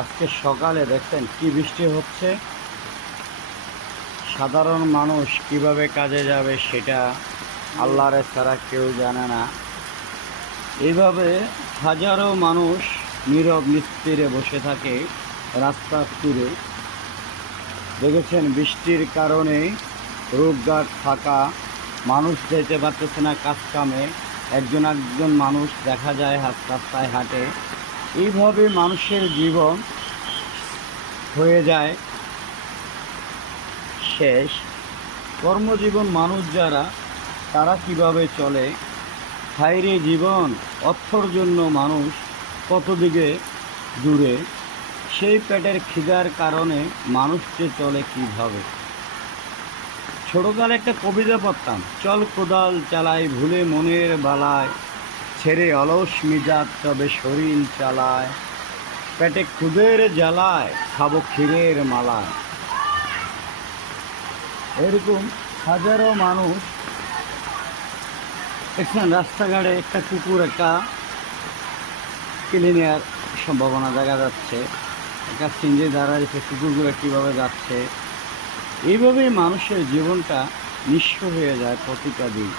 আজকে সকালে দেখছেন কি বৃষ্টি হচ্ছে। সাধারণ মানুষ কিভাবে কাজে যাবে সেটা আল্লাহর ছাড়া কেউ জানে না। এইভাবে হাজারো মানুষ নীরব নিস্তীরে বসে থাকে রাস্তার তীরে। দেখেছেন বৃষ্টির কারণে রোডঘাট ফাঁকা, মানুষ যেতে পারতেছে না কাজ কামে, একজন একজন মানুষ দেখা যায় রাস্তায় হাঁটে। এইভাবে মানুষের জীবন হয়ে যায় শেষ। কর্মজীবন মানুষ যারা, তারা কিভাবে চলে? হায়রে জীবন, অর্থর জন্য মানুষ কত দিকে দূরে। সেই পেটের খিদার কারণে মানুষ যে চলে কীভাবে। ছোটকালে একটা কবিতা পড়তাম, চল কোদাল চালাই ভুলে মনের বালায়, ছেড়ে অলস মিজাজ তবে শরীর চালায়, পেটে ক্ষুদের জ্বালায় খাবো ক্ষীরের মালায়। এরকম হাজারো মানুষ দেখছেন রাস্তাঘাটে। একটা কুকুর একটা কিনে নেওয়ার সম্ভাবনা দেখা যাচ্ছে, একটা সিঞ্জি দাঁড়াচ্ছে, কুকুরগুলো কীভাবে যাচ্ছে। এইভাবেই মানুষের জীবনটা নিঃস্ব হয়ে যায় প্রতিটা দিন।